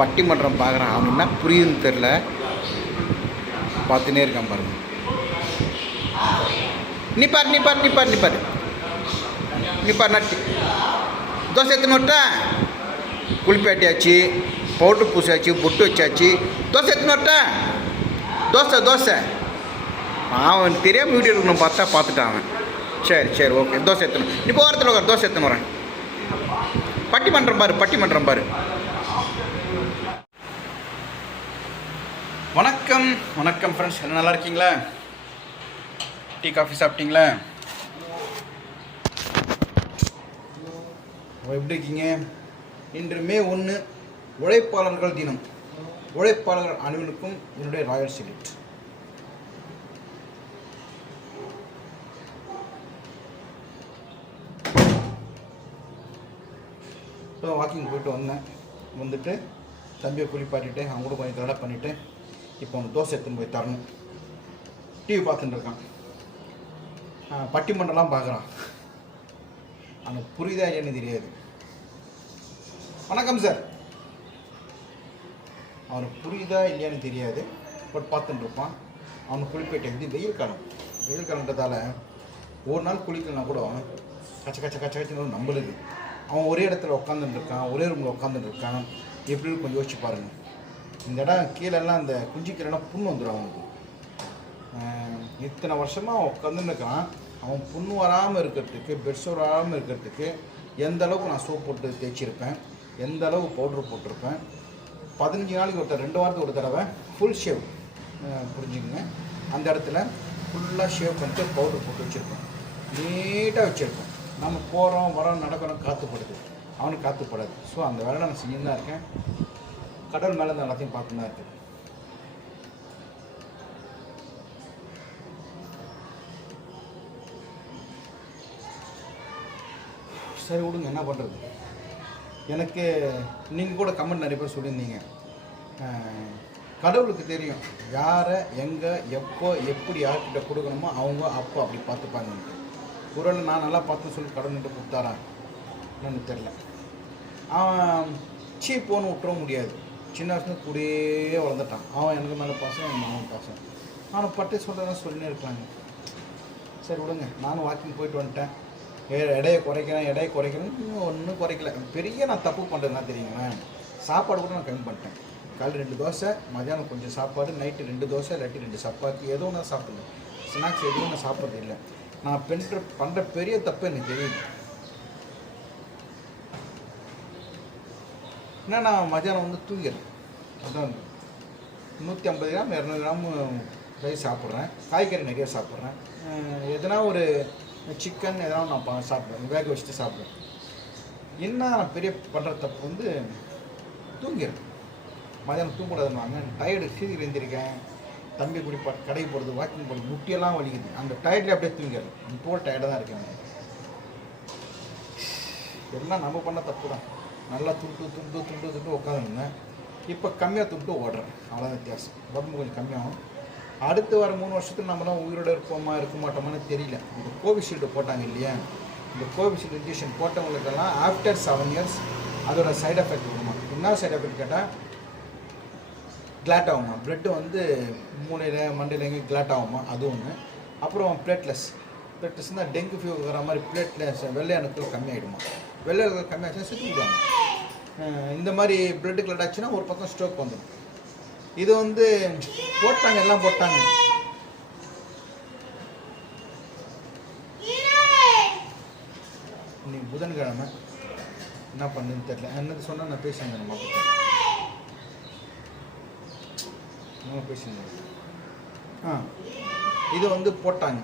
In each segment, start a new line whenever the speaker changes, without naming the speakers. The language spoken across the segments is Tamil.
பட்டிமன்றம் பார்க்குறான். அவன் என்ன புரியுதுன்னு தெரில பார்த்துனே இருக்கான் பாருங்க. நீ பாரு நீ பாரு நீ பாரு நீ பாரு. நீ பாரு நட்டு. தோசை எடுத்துன்னு விட்டா குளிப்பாட்டியாச்சு பவுட்ரு பூசாச்சு பொட்டு வச்சாச்சு. தோசை எடுத்துன்னு விட்டா தோசை தோசை. அவன் தெரியாமல் வீடியோ எடுக்கணும் பார்த்தா பார்த்துட்டான் அவன். சரி சரி ஓகே. தோசை எடுத்துன்னு நீ போகிறதுல உட்கார். தோசை எத்தனை வரேன். பட்டிமன்றம் பாரு பட்டிமன்றம் பாரு. வணக்கம். வணக்கம் ஃப்ரெண்ட்ஸ் என்ன நல்லா இருக்கீங்களா? டீ காஃபி சாப்பிட்டீங்களா? எப்படி இருக்கீங்க? இன்று மே ஒன்று உழைப்பாளர்கள் தினம். உழைப்பாளர்கள் அனைவருக்கும் என்னுடைய ராயல் சிலிட் ஸோ வாக்கிங் போயிட்டு வந்தேன். வந்துட்டு தம்பியை குளிப்பாட்டிட்டு அவங்க கூட கொஞ்சம் தடை பண்ணிவிட்டு இப்போ அவனுக்கு தோசை எடுத்துன்னு போய் தரணும். டிவி பார்த்துட்டு இருக்கான். பட்டிமன்றம்லாம் பார்க்குறான். அவனுக்கு புரியுதா என்ன தெரியாது. வணக்கம் சார் அவனுக்கு புரியுதா இல்லையான்னு தெரியாது. பட் பார்த்துட்டு இருப்பான். அவனுக்கு குளிப்பிட்டு இது வெயில் காலம். வெயில் காலன்றதால ஒரு நாள் குளிக்கலனா கூட கச்ச கச்ச கச்ச கச்சன்னு நம்பளுது அவன் ஒரே இடத்துல உட்காந்துட்டு இருக்கான். ஒரே ரூமில் உட்காந்துட்டு இருக்கான். எப்படின்னு கொஞ்சம் யோசிச்சு பாருங்கள் இந்த இடம் கீழெல்லாம் அந்த குஞ்சிக்கீழெல்லாம் புண்ணு வந்துடும் அவனுக்கு. இத்தனை வருஷமாக அவன் உட்காந்துன்னு இருக்கான். அவன் புண்ணு வராமல் இருக்கிறதுக்கு பெட்ஷோர் வராமல் இருக்கிறதுக்கு எந்த அளவுக்கு நான் சோப் போட்டு தேய்ச்சிருப்பேன்? எந்த அளவுக்கு பவுட்ரு போட்டிருப்பேன்? பதினஞ்சு நாளைக்கு ஒருத்தர் ரெண்டு வாரத்துக்கு ஒரு தடவை ஃபுல் ஷேவ் புரிஞ்சுக்கங்க. அந்த இடத்துல ஃபுல்லாக ஷேவ் பண்ணிட்டு பவுட்ரு போட்டு வச்சுருப்பேன். நீட்டாக வச்சுருப்பேன். நம்ம போகிறோம் வரோம் நடக்கிறோம் காற்றுப்படுது அவனுக்கு காற்றுப்படாது ஸோ அந்த வேலை நான் செஞ்சுன்னு தான் இருக்கேன். கடல் மேலே தான் எல்லாத்தையும் பார்த்து தான் சரி விடுங்க என்ன பண்ணுறது எனக்கு நீங்கள் கூட கமெண்ட் நிறைய பேர் சொல்லியிருந்தீங்க. கடவுளுக்கு தெரியும் யாரை எங்கே எப்போ எப்படி யார்கிட்ட கொடுக்கணுமோ அவங்க அப்போ அப்படி பார்த்துப்பாங்க குரல் நான் நல்லா பார்த்து சொல்லி கடவுள்கிட்ட கொடுத்தாரா? என்னன்னு தெரில அவன் சீ போன்னு விட்டுற முடியாது. சின்ன வயசுல கூடயே வளர்ந்துட்டான். அவன் எனக்கு மேலே பாசம் என் மாமன் பாசம். அவனை பட்டு சொல்கிறதான் சொல்லினே இருக்காங்க. சரி விடுங்க நானும் வாக்கிங் போயிட்டு வந்துட்டேன். எடையை குறைக்கிறேன் எடையை குறைக்கிறேன். இன்னும் ஒன்றும் குறைக்கல. பெரிய நான் தப்பு பண்ணுறதுனா தெரியுங்களேன் சாப்பாடு கூட நான் கம்மி பண்ணிட்டேன். காலையில் ரெண்டு தோசை மதியானம் கொஞ்சம் சாப்பாடு நைட்டு ரெண்டு தோசை இல்லாட்டி ரெண்டு சப்பாத்தி. ஏதோ ஒன்று சாப்பிடுவேன் ஸ்நாக்ஸ் எதுவும் நான் சாப்பிட்றது இல்லை. நான் பெண்ற பண்ணுற பெரிய தப்பு எனக்கு தெரியுது. என்ன நான் மதியானம் வந்து தூங்கிடுறேன் அதான். நூற்றி ஐம்பது கிராம் இரநூறு கிராம் ரைஸ் சாப்பிட்றேன். காய்கறி நிறைய சாப்பிட்றேன். எதனா ஒரு சிக்கன் எதனா நான் பா- சாப்பிடுவேன். வேக வச்சுட்டு சாப்பிடுவேன். என்ன நான் பெரிய பண்ணுற தப்பு வந்து தூங்கிடுறேன் மதியானம் தூங்கக்கூடாதுன்னு டயர்டு சீக்கிரம் எழுந்திருக்கேன். தம்பி குடிப்பா கடைக்கு போகிறது வாக்கிங் போகிறது முட்டியெல்லாம் வலிக்குது. அந்த டயர்டில் அப்படியே தூங்கிடுறேன். இப்போ டயர்டாக தான் இருக்கேன். எல்லாம் நம்ம பண்ண தப்பு தான் நல்லா துண்டு துண்டு துண்டு துண்டு உட்காந்துருந்தேன். இப்போ கம்மியாக துண்டு ஓடுறேன். அவ்வளோதான் வித்தியாசம். உடம்பு கொஞ்சம் கம்மியாகும். அடுத்து வர மூணு வருஷத்துக்கு நம்மளாம் உயிரோட இருப்போமா இருக்க மாட்டோமான்னு தெரியல. இந்த கோவிஷீல்டு போட்டாங்க இல்லையா? இந்த கோவிஷீல்டு இன்ஜெக்ஷன் போட்டவங்களுக்கெல்லாம் ஆஃப்டர் செவன் இயர்ஸ் அதோட சைட் எஃபெக்ட் வருமா? என்ன சைடு எஃபெக்ட் கேட்டால் கிளாட் ஆகுமா? பிளட்டு வந்து மூளையில் மண்டையில் எங்கேயும் கிளாட் ஆகுமா? அது ஒன்று அப்புறம் பிளேட்லெஸ் பிளேட்லெஸ்னால் டெங்கு ஃபீவர் வர மாதிரி பிளேட்லெஸ் வெள்ளை அணுக்கள் கம்மியாயிடுமா? வெள்ளை இருக்கிற கம்மியாச்சுன்னா செத்துக்கிடுவாங்க. இந்த மாதிரி பிளட்டு கிளட் ஆச்சுன்னா ஒரு பக்கம் ஸ்ட்ரோக் வந்துடும் இது வந்து போட்டாங்க எல்லாம் போட்டாங்க. இன்னைக்கு புதன்கிழமை. என்ன பண்ணுன்னு தெரியல. என்னது சொன்னால் நான் பேசியிருந்தேன் நம்ம நம்ம பேசியிருந்தேன் ஆ இது வந்து போட்டாங்க.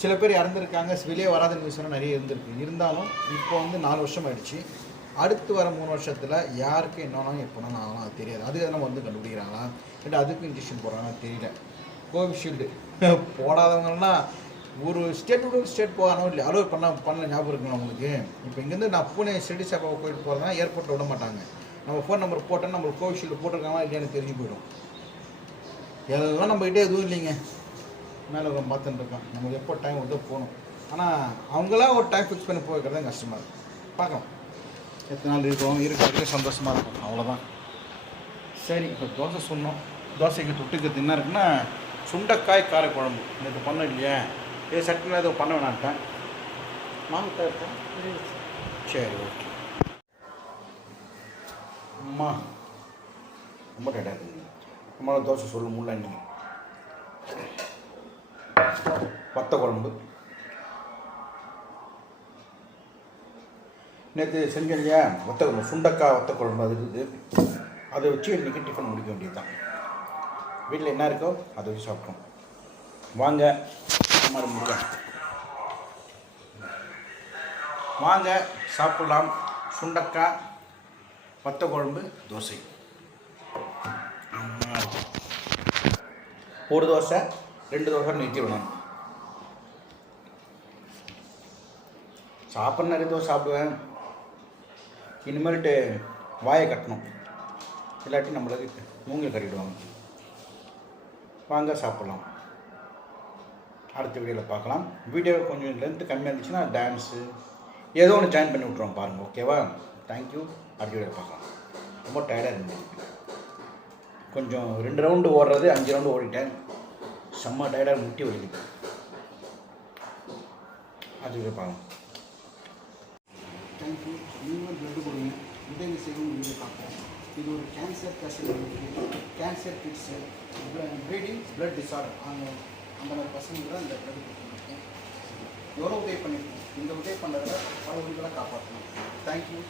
சில பேர் இறந்துருக்காங்க. வெளியே வராத நியூஸ் எல்லாம் நிறைய இருந்திருக்கு. இருந்தாலும் இப்போ வந்து நாலு வருஷம் ஆயிடுச்சு. அடுத்து வர மூணு வருஷத்தில் யாருக்கு என்னன்னா எப்போனா ஆகலாம் அது தெரியாது. அது எதனா வந்து கண்டுபிடிக்கிறாங்களா? இல்லை அதுக்கு இன்ஜெக்ஷன் போடுறாங்கன்னு தெரியல. கோவிஷீல்டு போடாதவங்கலாம் ஒரு ஸ்டேட் விட ஸ்டேட் போகணும் இல்லை. அலோவ் பண்ண பண்ணல ஞாபகம் இருக்குங்களா உங்களுக்கு? இப்போ இங்கேருந்து நான் பூனே ஸ்டடி சாப்பாவை போயிட்டு போகிறேன்னா ஏர்போர்ட்டில் விட மாட்டாங்க. நம்ம ஃபோன் நம்பர் போட்டோன்னா நம்மளுக்கு கோவிஷீல்டு போட்டிருக்காங்களா இல்லையான்னு தெரிஞ்சு போயிடும். எல்லாம் நம்மகிட்டே எதுவும் இல்லைங்க. மேலே ஒரு பார்த்துட்டு இருக்கோம் நம்ம எப்போ டைம் வந்து போகணும். ஆனால் அவங்களாம் ஒரு டைம் ஃபிக்ஸ் பண்ணி போய்க்கிறது தான் கஷ்டமாக இருக்கும் பார்க்கலாம். எத்தனை நாள் இருக்கும்? இருக்கிறதுக்கே சந்தோஷமாக இருக்கும். அவ்வளோதான் சரி இப்போ தோசை சொன்னோம் தோசைக்கு தொட்டுக்கிறது என்ன இருக்குன்னா சுண்டைக்காய் காரக்குழம்பு. நேற்று பண்ண இல்லையா? இது சட்டில் ஏதோ பண்ண வேணான்ட்டேன் மாமிக்காய் இருக்கா? சரி ஓகே அம்மா ரொம்ப டேட்டாக இருக்குது அம்மா தோசை சொல்ல முடியல நீ வத்த குழம்பு நேற்று செஞ்சேன் இல்லையா வத்த குழம்பு சுண்டக்காய் வத்த குழம்பு அது இருக்குது. அதை வச்சு இன்றைக்கி டிஃபன் முடிக்க வேண்டியது தான் வீட்டில் என்ன இருக்கோ அதை வச்சு சாப்பிட்டோம். வாங்க மாதிரி வாங்க சாப்பிடலாம். சுண்டக்காய் வத்த குழம்பு தோசை ஒரு தோசை ரெண்டு தோசை நிறுத்தி விடணும் சாப்பிட்ற நிறைய தோசை சாப்பிடுவேன். இனிமேல்ட்டு வாயை கட்டணும். இல்லாட்டி நம்மளுக்கு மூங்கில் கட்டிடுவாங்க. வாங்க சாப்பிட்லாம். அடுத்த வீடியோவில் பார்க்கலாம். வீடியோ கொஞ்சம் லென்த்து கம்மியாக இருந்துச்சுன்னா டான்ஸு ஏதோ ஒன்று ஜாயின் பண்ணி விட்ருவோம் பாருங்கள் ஓகேவா தேங்க்யூ அடுத்த வீடியோவில் பார்க்கலாம். ரொம்ப டயர்டாக இருந்தது கொஞ்சம் ரெண்டு ரவுண்டு ஓடுறது அஞ்சு ரவுண்டு ஓடிட்டேன். செம்ம டயர்டாக முட்டி வலிக்குது. அடுத்த வீடியோ பார்க்கலாம். தேங்க்யூ நீங்களும் பிளட் கொடுங்க. உதவி செய்யவும் வீடியோ பார்ப்போம் இது ஒரு cancer பேஷண்ட்களுக்கு cancer kids bleeding blood disorder அந்த அந்த மாதிரி பசங்களுக்கு தான் இந்த பிளட் கொடுத்துருக்கேன் எவ்வளோ உதவி பண்ணியிருக்கோம் இந்த உதவி பண்ணுறத பல உயிர்களை காப்பாற்றணும். தேங்க்யூ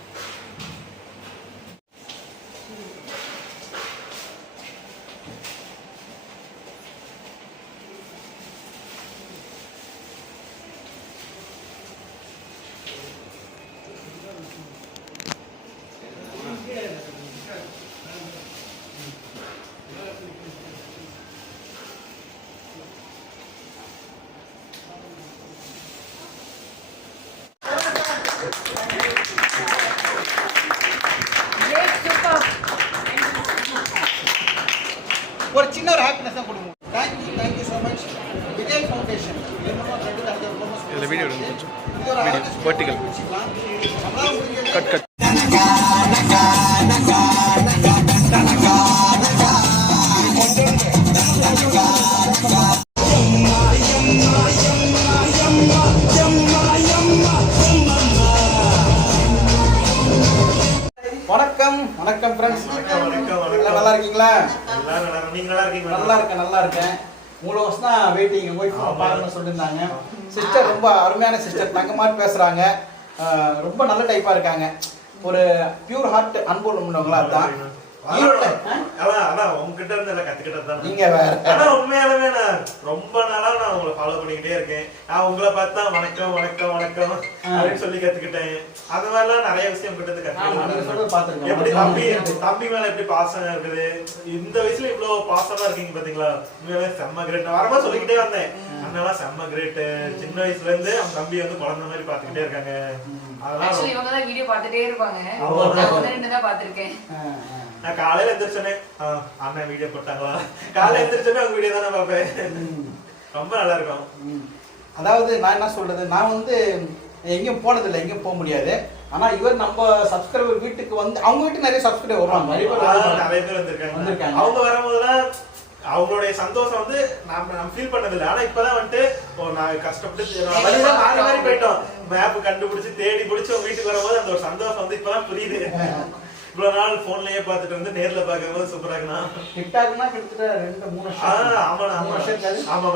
ஒரு சின்ன ஒரு ஹாப்பினஸ் தான் கொடுங்க. Thank you thank you so much Vijay foundation
இதுல எடுங்க கொஞ்சம்.
முடிஞ்சது
கட் கட்
வணக்கம் வணக்கம் ஃப்ரெண்ட்ஸ் நல்லா இருக்கீங்களா.
நீங்க நல்லா
இருக்கேன் நல்லா இருக்கேன். மூணு வருஷம் தான் வெயிட்டிங் ஒய்ஃப்
ஆமா.
பாருங்கன்னு சொல்லியிருந்தாங்க. சிஸ்டர் ரொம்ப அருமையான சிஸ்டர் தங்க மாதிரி பேசுறாங்க. அஹ், ரொம்ப நல்ல டைப்பா இருக்காங்க. ஒரு பியூர் ஹார்ட் அன்பு உள்ளவங்களா தான் நீங்க வேற.
ஆனா உண்மையாலுமே நான் ரொம்ப நாளா நான் உங்களை follow பண்ணிக்கிட்டே இருக்கேன். நான் உங்களை பார்த்தா வணக்கம், வணக்கம், வணக்கம் அப்படின்னு சொல்லி கத்துக்கிட்டேன். அது மாதிரிலாம் நிறைய விஷயம் உங்ககிட்ட இருந்து கத்துக்கிட்டேன். எப்படி தம்பி தம்பி மேல எப்படி பாசம் இருக்குது? இந்த வயசுல இவ்வளவு பாசமா இருக்கீங்க பாத்தீங்களா? உண்மையாவே செம்ம கிரேட் வரும்போது சொல்லிக்கிட்டே வந்தேன். அண்ணெல்லாம் செம்ம கிரேட் சின்ன வயசுல இருந்து அவங்க தம்பி வந்து குழந்தை மாதிரி பாத்துக்கிட்டே இருக்காங்க. ரொம்ப-
இவங்க தான் video பார்த்துட்டே இருப்பாங்க. நான் ஒண்ணு ரெண்டு தான் பார்த்திருக்கேன்.
நான் காலையில எந்திரிச்சோன்னே ஆ, அண்ணன் வீடியோ போட்டாங்களா? காலையில எந்திரிச்சோன்னே அவங்க வீடியோ தானே பார்ப்பேன். ரொம்ப நல்லா இருக்கும்
ம். அதாவது நான் என்ன சொல்றது? நான் வந்து எங்கேயும் போனதில்லை எங்கேயும் போக முடியாது. ஆனா இவர் நம்ம சப்ஸ்கிரைபர் வீட்டுக்கு வந்து அவங்க வீட்டுக்கு நிறைய சப்ஸ்கிரைபர் வருவாங்க. நிறைய பேர்
வந்திருக்காங்க.
வந்திருக்காங்க.
அவங்க வரும்போதெல்லாம் அவங்களுடைய சந்தோஷம் வந்து நாம நம்ம ஃபீல் பண்ணது இல்லை ஆனா இப்பதான் வந்துட்டு ஓ நான் கஷ்டப்பட்டு மாறி மாறி போயிட்டோம். மேப் கண்டுபிடிச்சு தேடி பிடிச்சி உங்க வீட்டுக்கு வரும்போது அந்த ஒரு சந்தோஷம் வந்து இப்பதான் புரியுது. இவ்வளவு நாள் போன்லயே பார்த்துட்டு வந்து நேர்ல பார்க்கும்போது சூப்பரா இருக்குண்ணா.
டிக்டாக்னா கிட்டத்தட்ட ரெண்டு மூணு
ஆ,
வருஷம்
ஆமாண்ணா.
மூணு வருஷம் இருக்காது
ஆமா ஆமா